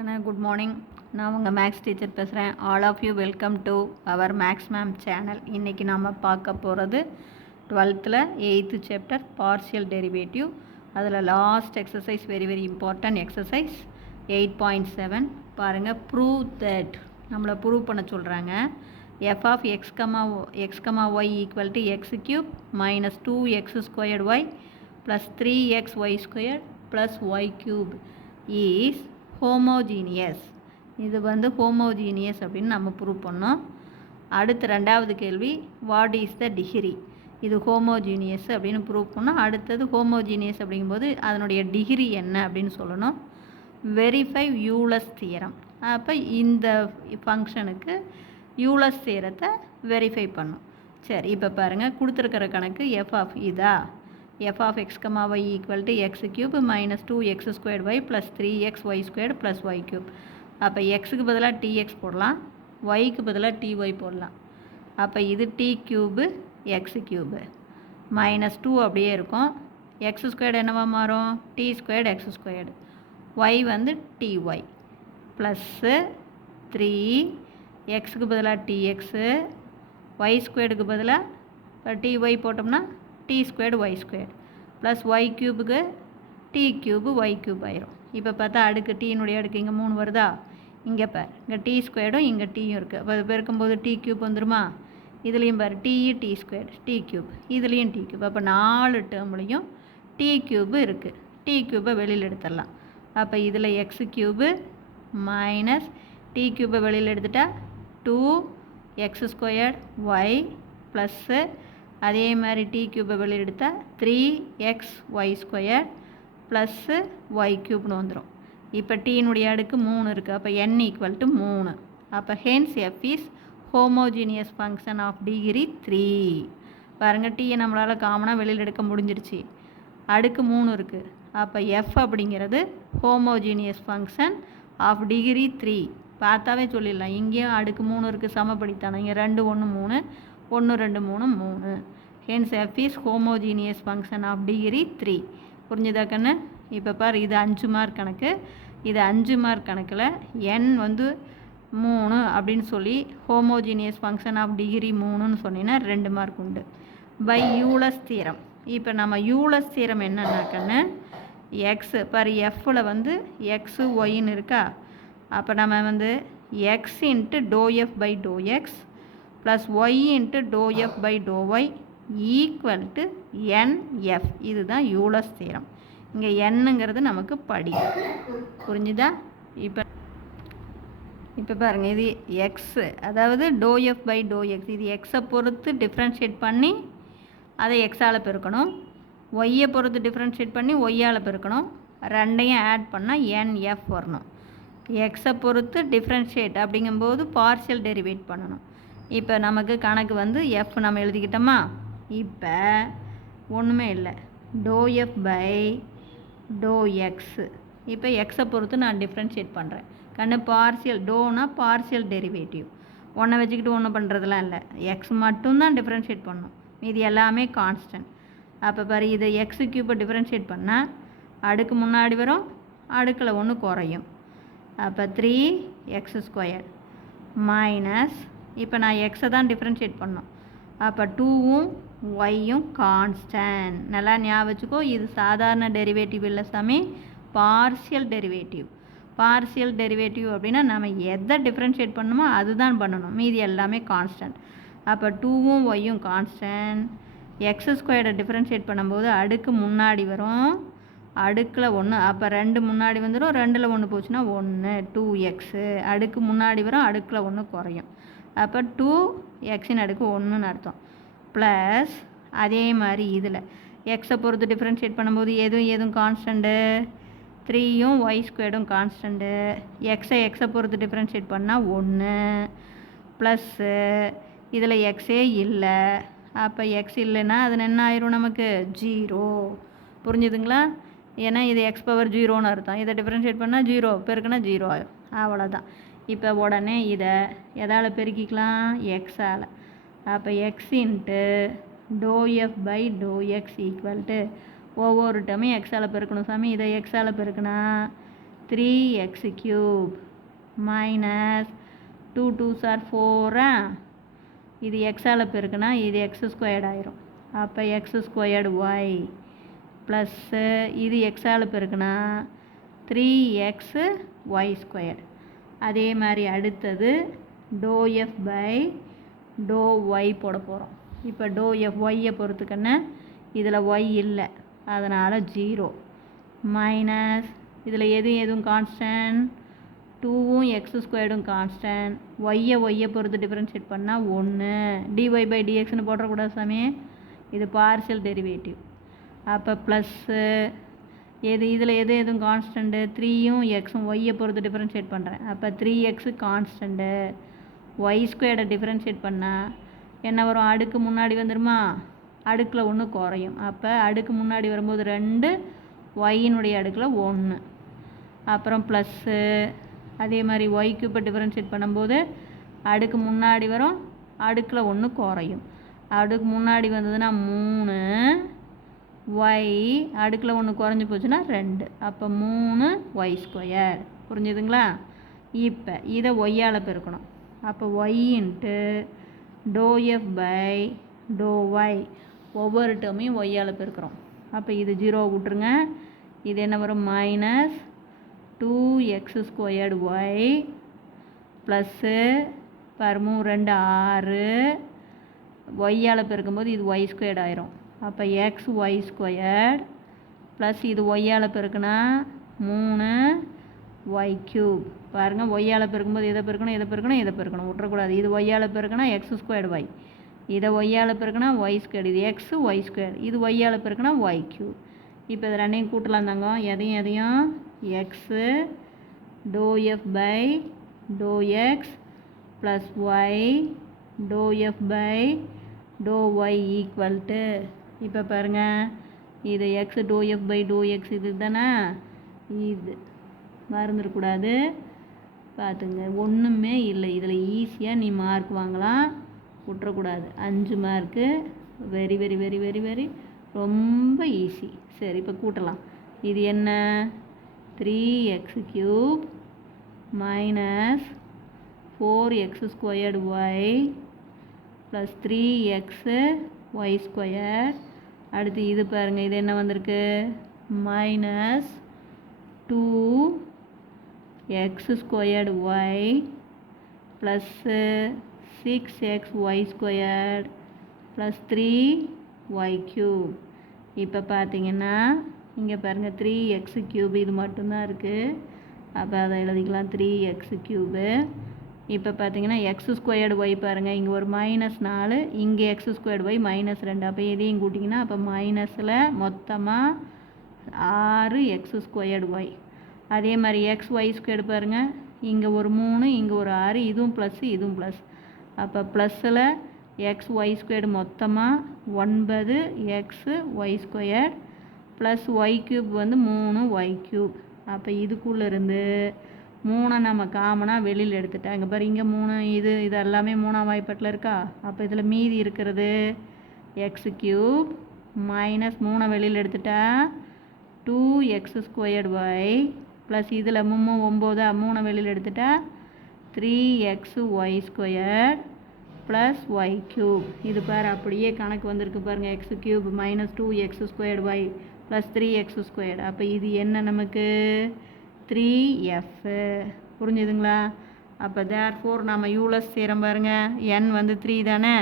Good morning. நான் உங்கள் maths teacher பேசுகிறேன். All of you welcome to our maths ma'am channel. இன்றைக்கி நாம் பார்க்க போகிறது 12th 8th chapter partial derivative. அதில் last exercise very important exercise 8.7. பாருங்கள், ப்ரூவ் தட் நம்மளை ப்ரூவ் பண்ண சொல்கிறாங்க. f of x, y equal to x cube minus 2x squared y plus 3xy squared plus y cube is homogeneous. இது homogeneous அப்படின்னு நம்ம prove பண்ணோம். அடுத்து ரெண்டாவது கேள்வி, வாட் இஸ் த டிகிரி? இது ஹோமோஜீனியஸ் அப்படின்னு ப்ரூவ் பண்ணோம். அடுத்தது ஹோமோஜீனியஸ் அப்படிங்கும்போது அதனுடைய டிகிரி என்ன அப்படின்னு சொல்லணும். Verify Euler's theorem. அப்போ இந்த ஃபங்க்ஷனுக்கு யூலஸ் தியரத்தை வெரிஃபை பண்ணும். சரி, இப்போ பாருங்கள், கொடுத்துருக்கிற கணக்கு எஃப் ஆஃப் இதா f of x, y equal to x cube minus 2x squared y plus 3xy squared plus y cube. அப்போ xக்கு பதிலாக tx போடலாம், yக்கு பதிலாக ty போடலாம். அப்போ இது t cube x cube minus 2 அப்படியே இருக்கும். x squared என்னவா மாறும்? t squared x squared. y ty plus 3 xக்கு பதிலாக tx, y squaredக்கு பதிலாக ty போட்டோம்னா t squared y squared plus y cube t cube y cube ஆயிரும். இப்போ பார்த்தா அடுக்கு டீனுடைய அடுக்கு இங்கே 3 வருதா? இங்கே பார், இங்கே t ஸ்கொயர்டும் இங்கே டீயும் இருக்குது. அப்போ அது பெருக்கும்போது t cube வந்துருமா? இதுலேயும் பார், t ஸ்கொயர் t cube, இதுலேயும் t cube. அப்போ 4 டேர்ம்லேயும் t cube இருக்குது. t cube வெளியில் எடுத்துடலாம். அப்போ இதில் x cube minus t cube வெளியில் எடுத்துட்டா 2x squared y ப்ளஸ்ஸு அதே மாதிரி t cube வெளியில் எடுத்தால் 3xy squared plus y cube வந்துடும். இப்போ டீனுடைய அடுக்கு 3 இருக்குது. அப்போ n equal to 3. அப்போ hence f is homogeneous function of degree 3. பாருங்கள், டீயை நம்மளால் காமனாக வெளியில் எடுக்க முடிஞ்சிருச்சு. அடுக்கு 3 இருக்குது. அப்போ f அப்படிங்கிறது ஹோமோஜீனியஸ் ஃபங்க்ஷன் ஆஃப் டிகிரி 3. பார்த்தாவே சொல்லிடலாம். இங்கேயும் அடுக்கு 3 இருக்குது, சமப்படுத்தானே. இங்கே 2 1 3 1 2 3 3. Hence f is homogeneous function of degree 3. புரிஞ்சுதா கண்ணு? இப்போ பார், இது 5 மார்க் கணக்கு. இது 5 மார்க் கணக்கில் n 3 அப்படின்னு சொல்லி ஹோமோஜீனியஸ் ஃபங்க்ஷன் ஆஃப் டிகிரி 3ன்னு சொன்னீங்கன்னா 2 மார்க் உண்டு. By Euler's theorem. இப்போ நம்ம யூலஸ் தியரம் என்னன்னா கண்ணு, எக்ஸ் பார், எஃப்பில் எக்ஸு ஒய்ன்னு இருக்கா? அப்போ நம்ம x into doe F by doe X plus Y into doe F by doe Y equal to NF. இதுதான் யூலஸ் தியரம். இங்கே என்னங்கிறது நமக்கு படி. புரிஞ்சுதா? இப்போ பாருங்கள், இது எக்ஸு, அதாவது doe F by doe X. இது எக்ஸை பொறுத்து டிஃப்ரென்ஷியேட் பண்ணி அதை எக்ஸால் பெருக்கணும். ஒய்யை பொறுத்து டிஃப்ரென்ஷியேட் பண்ணி ஒய்யால் பெருக்கணும். ரெண்டையும் ஆட் பண்ணால் NF வரணும். எக்ஸை பொறுத்து டிஃப்ரென்ஷியேட் அப்படிங்கும்போது பார்ஷியல் டெரிவேட் பண்ணணும். இப்போ நமக்கு கணக்கு எஃப் நம்ம எழுதிக்கிட்டோமா? இப்போ ஒன்றுமே இல்லை, doe F by doe X. இப்போ எக்ஸை பொறுத்து நான் டிஃப்ரென்ஷியேட் பண்ணுறேன். கண்ணு பார்ஷியல், டோனா பார்ஷியல் டெரிவேட்டிவ். ஒன்றை வச்சுக்கிட்டு ஒன்றும் பண்ணுறதுலாம் இல்லை. எக்ஸ் மட்டும்தான் டிஃப்ரென்ஷியேட் பண்ணணும், மீதி எல்லாமே கான்ஸ்டன்ட். அப்போ பாரு, இதை எக்ஸு கியூப்பை டிஃப்ரென்ஷியேட் பண்ணால் அடுக்கு முன்னாடி வரும், அடுக்கில் 1 குறையும். அப்போ 3x ஸ்கொயர் மைனஸ், இப்போ நான் எக்ஸை தான் டிஃப்ரென்ஷியேட் பண்ணோம். அப்போ 2ம் ஒய்யும் கான்ஸ்டன்ட். நல்லா ஞாபகம் வச்சுக்கோ, இது சாதாரண டெரிவேட்டிவ் இல்லை சாமி, பார்ஷியல் டெரிவேட்டிவ். பார்ஷியல் டெரிவேட்டிவ் அப்படின்னா நம்ம எதை டிஃப்ரென்ஷியேட் பண்ணணுமோ அதுதான் பண்ணணும், மீதி எல்லாமே கான்ஸ்டன்ட். அப்போ 2ம் ஒய்யும் கான்ஸ்டன்ட். எக்ஸ் ஸ்கொயரை டிஃப்ரென்ஷியேட் பண்ணும்போது அடுக்கு முன்னாடி வரும், அடுக்கில் 1. அப்போ 2 முன்னாடி வந்துடும், 2ல் 1 போச்சுன்னா 1, 2x. அடுக்கு முன்னாடி வரும், அடுக்கில் 1 குறையும். அப்போ 2xன் அடுக்கு 1ன்னு அர்த்தம். ப்ளஸ் அதே மாதிரி இதில் எக்ஸை பொறுத்து டிஃப்ரென்ஷியேட் பண்ணும்போது எதுவும் கான்ஸ்டண்ட்டு, 3யும் ஒய் ஸ்கொயர்டும் கான்ஸ்டண்ட்டு. எக்ஸை பொறுத்து டிஃப்ரென்ஷியேட் பண்ணால் 1 ப்ளஸ்ஸு இதில் எக்ஸே இல்லை. அப்போ எக்ஸ் இல்லைன்னா அது என்ன ஆயிரும் நமக்கு? 0. புரிஞ்சுதுங்களா? ஏன்னா இது x பவர் 0ன்னு அர்த்தம். இதை டிஃப்ரென்ஷியேட் பண்ணால் 0 பெருக்குன்னா 0 ஆயிரும். அவ்வளோதான். இப்போ உடனே இதை எதால் பெருக்கிக்கலாம்? எக்ஸால். அப்போ X into doe F by doe X equal to ஒவ்வொரு டேர்மையும் எக்ஸால் பெருக்கணும் சாமி. இதை எக்ஸால் பெருக்குனா 3x cube minus 2 2s are 4 இது எக்ஸால் பெருக்குனா இது எக்ஸ் ஸ்கொயர்டு ஆயிரும். அப்போ எக்ஸ் ஸ்கொயர்டு ஒய் ப்ளஸ்ஸு இது எக்ஸால் பெருக்குனா 3x ஒய் ஸ்கொயர்டு. அதே மாதிரி அடுத்தது doe F by doe Y போட போகிறோம். இப்போ டோ எஃப் ஒய்யை பொறுத்துக்கன்னு இதில் ஒய் இல்லை, அதனால் 0 மைனஸ் இதில் எதுவும் கான்ஸ்டன்ட் 2வும் எக்ஸ் ஸ்கொயர்டும் கான்ஸ்டன்ட். ஒய்யை பொறுத்து டிஃப்ரென்ஷியேட் பண்ணால் 1 டிஒய் பை டிஎக்ஸ்னு போடக்கூடாது சாமி, இது பார்ஷியல் டெரிவேட்டிவ். அப்போ ப்ளஸ்ஸு இதில் எதுவும் கான்ஸ்டண்ட்டு 3யும் எக்ஸும் ஒய்யை பொறுத்து டிஃப்ரென்ஷியேட் பண்ணுறேன். அப்போ 3x கான்ஸ்டண்ட்டு. ஒய் ஸ்கொயர்டை டிஃப்ரென்ஷியேட் பண்ணால் என்ன வரும், அடுக்கு முன்னாடி வந்துடுமா, அடுக்கில் 1 குறையும். அப்போ அடுக்கு முன்னாடி வரும்போது 2, ஒய்யினுடைய அடுக்கில் 1. அப்புறம் ப்ளஸ்ஸு அதே மாதிரி ஒய் கியூப்பை டிஃப்ரென்ஷியேட் பண்ணும்போது அடுக்கு முன்னாடி வரும், அடுக்கில் 1 குறையும். அடுக்கு முன்னாடி வந்ததுன்னா 3, ஒய் அடுக்கில் 1 குறைஞ்சி போச்சுன்னா 2. அப்போ 3 ஒய் ஸ்கொயர். புரிஞ்சுதுங்களா? இப்போ இதை ஒய்யால் பெருக்கணும். அப்போ Y into doe F by doe Y ஒவ்வொரு டேர்மையும் ஒய்யால் பெருக்கிறோம். அப்போ இது 0 விட்ருங்க. இது என்ன வரும், minus 2x squared Y plus பருமும் 2 6 ஒய்யால் பெருக்கும்போது இது ஒய் ஸ்கொயர்டு ஆயிரும். அப்போ எக்ஸ் ஒய் ஸ்கொயர்டு ப்ளஸ் இது ஒய்யால் பெருக்குனா 3 ஒய் க்யூப். பாருங்கள், ஒய்யால் பெருக்கும்போது எதை பெருக்கணும் விட்டுறக்கூடாது. இது ஒய்யால் பெருக்குனா எக்ஸ் ஸ்கொயர்டு ஒய், இதை ஒய்யால் பெருக்குனா ஒய் ஸ்கொயர்டு, இது எக்ஸ் ஒய் ஸ்கொயர்டு, இது ஒய்யால் பெருக்குனா ஒய் க்யூப். இப்போ இது ரெண்டையும் கூட்டலாம் தாங்க. எதையும் X doe F by doe X plus Y doe F by doe Y equal to, இப்போ பாருங்கள், இது X doe F by doe X இது தானே, இது மறந்துடக்கூடாது. பார்த்துங்க, ஒன்றுமே இல்லை. இதில் ஈஸியாக நீ மார்க் வாங்கலாம், விட்டுறக்கூடாது. 5 mark. Very very very very very ரொம்ப ஈஸி. சரி, இப்போ கூட்டலாம். இது என்ன, 3x cube minus 4x squared Y plus 3x Y square. அடுத்து இது பாருங்கள், இது என்ன வந்திருக்கு, minus 2x squared Y plus 6x Y squared plus 3y cube. இப்போ பார்த்தீங்கன்னா இங்கே பாருங்கள், 3x க்யூப் இது மட்டும்தான் இருக்குது. அப்போ அதை எழுதிக்கலாம், 3x க்யூபு. இப்போ பார்த்தீங்கன்னா எக்ஸ் ஸ்கொயர்டு ஒய் பாருங்கள், இங்கே ஒரு -4, இங்கே எக்ஸ் ஸ்கொயர்டு ஒய் -2. அப்போ எதையும் கூட்டிங்கன்னா அப்போ மைனஸில் மொத்தமாக 6x ஸ்கொயர்டு ஒய். அதே மாதிரி எக்ஸ் ஒய் ஸ்கொயர்டு பாருங்கள், இங்கே ஒரு 3, இங்கே ஒரு 6, இதுவும் ப்ளஸ் இதுவும் ப்ளஸ். அப்போ ப்ளஸ்ஸில் எக்ஸ் ஒய் ஸ்கொயர்டு மொத்தமாக 9x Y squared plus Y cube வந்து 3 ஒய் க்யூப். அப்போ இதுக்குள்ளே இருந்து 3 நம்ம காமனாக வெளியில் எடுத்துட்டேன். இங்கே பாரு, இங்கே 3, இது எல்லாமே 3ஆம் வாய்ப்பாட்டில் இருக்கா. அப்போ இதில் மீதி இருக்கிறது எக்ஸ் க்யூப் மைனஸ் 3 வெளியில் எடுத்துட்டா 2x ஸ்கொயர்டு ஒய் ப்ளஸ் இதில் 3 9, 3 வெளியில் எடுத்துட்டா 3x Y squared plus Y cube. இது பாரு, அப்படியே கணக்கு வந்திருக்கு பாருங்கள், X cube minus 2x squared Y plus 3x squared. அப்போ இது என்ன நமக்கு, 3f. புரிஞ்சுதுங்களா? அப்போ தேர்ஃபோர் நம்ம யூலஸ் செய்கிறோம் பாருங்கள், n வந்து 3 தானே,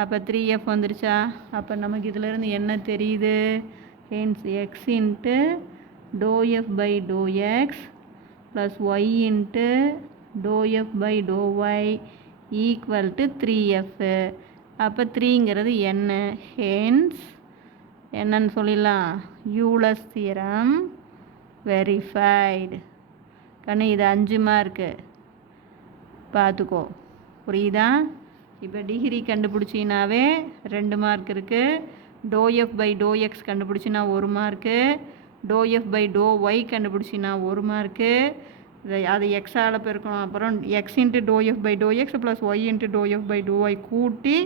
அப்போ 3f வந்துருச்சா. அப்போ நமக்கு இதிலேருந்து என்ன தெரியுது, hence X into doe F by doe X plus Y into doe F by doe Y equal to 3f. அப்போ 3ங்கிறது என்ன, ஹென்ஸ் என்னன்னு சொல்லிடலாம், யூலஸ் தியரம் வெரிஃபைடு. கண்ணு இது 5 மார்க்கு பார்த்துக்கோ, புரியுதா? இப்போ டிகிரி கண்டுபிடிச்சினாவே 2 மார்க் இருக்குது. Doe F by doe x கண்டுபிடிச்சினா 1 mark, doe F by doe y கண்டுபிடிச்சினா 1 மார்க்கு. அது எக்ஸால் பெருக்கணும். அப்புறம் x into doe F by doe X plus Y into doe F by doe y கூட்டி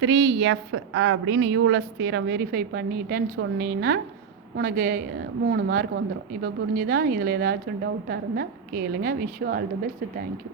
3f அப்படின்னு யூலஸ் தியரம் வெரிஃபை பண்ணிட்டேன்னு சொன்னீங்கன்னா உனக்கு 3 மார்க் வந்துடும். இப்போ புரிஞ்சுதா? இதில் ஏதாச்சும் டவுட்டாக இருந்தால் கேளுங்க. Wish you all the best. Thank you.